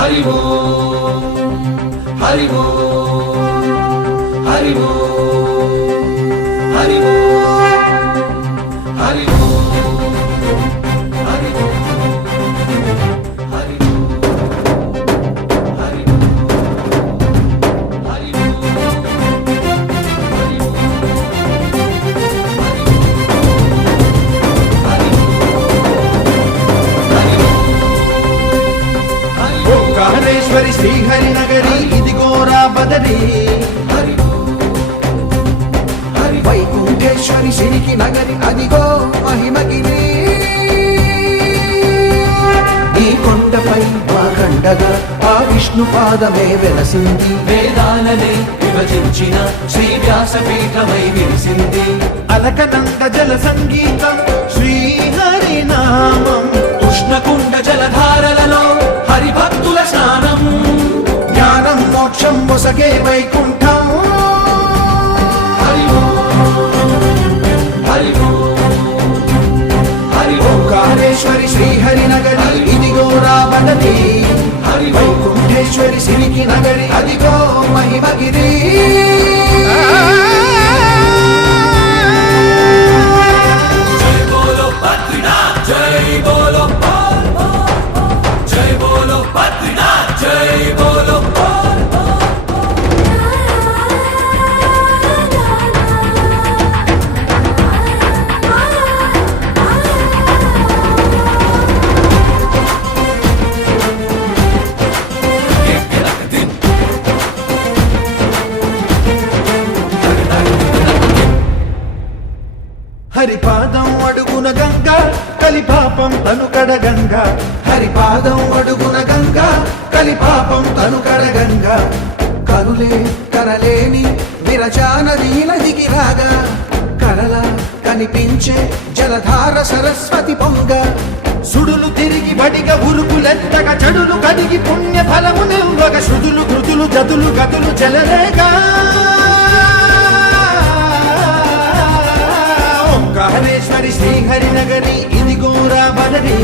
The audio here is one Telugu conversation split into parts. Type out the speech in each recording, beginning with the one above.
హరి ఓం హరి ఓం హరి ఓం హరి ఓం హరి ఓం హరి ఓం హరి ఓంకారేశ్వరి శ్రీహరి నగరి ఇదిగోరా బదరి వైకుంఠేశ్వరి సిరికి నగరి అదిగో మహిమగిరి ఈ కొండపై మా కండగా ఆ విష్ణు పాదమే వెలసింది వేదాలనే విభజించిన శ్రీ వ్యాసపీఠమై విరిసింది అలకనంద జల సంగీతం శ్రీహరి నామం ఉష్ణకుండ జలధారలలో హరిభక్తుల స్నానం జ్ఞానం మోక్షం మొసగే వైకుంఠం హరి ఓం హరి ఓం హరి ఓం ఓంకారేశ్వరి శ్రీహరి నగరి ఇదిగోరా బదరి హరి ఓం వైకుంఠేశ్వరి సిరికి నగరి అదిగో మహిమగిరి జై బోలో బద్రీనాథ్ జై బోలో జై బోలో బద్రీనాథ్ జై బోలో హరిపాదం అడుగున గంగా కలిపాపం తనుకడ గంగా హరిపాదం అడుగున గంగా కలిపాపం తనుకడ గంగా కనులే కనలేని విరచానది నదికి రాగా కరలా కనిపించే జలధార సరస్వతి పొంగ సుడులు తిరిగి బడిగ ఉరుకులెత్తగా చెడులు కడిగి పుణ్య ఫలము నిల్వగ శృతులు కృతులు జతులు గతులు చెలరేగా ఓంకారేశ్వరి శ్రీహరి నగరి ఇదిగోరా బదరి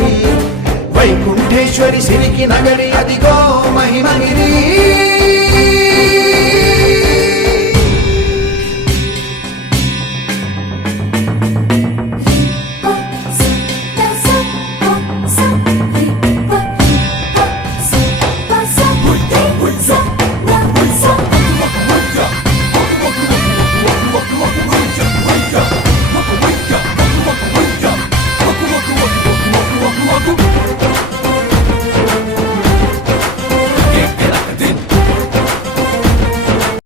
వైకుంఠేశ్వరి సిరికి నగరి అదిగో మహిమగిరి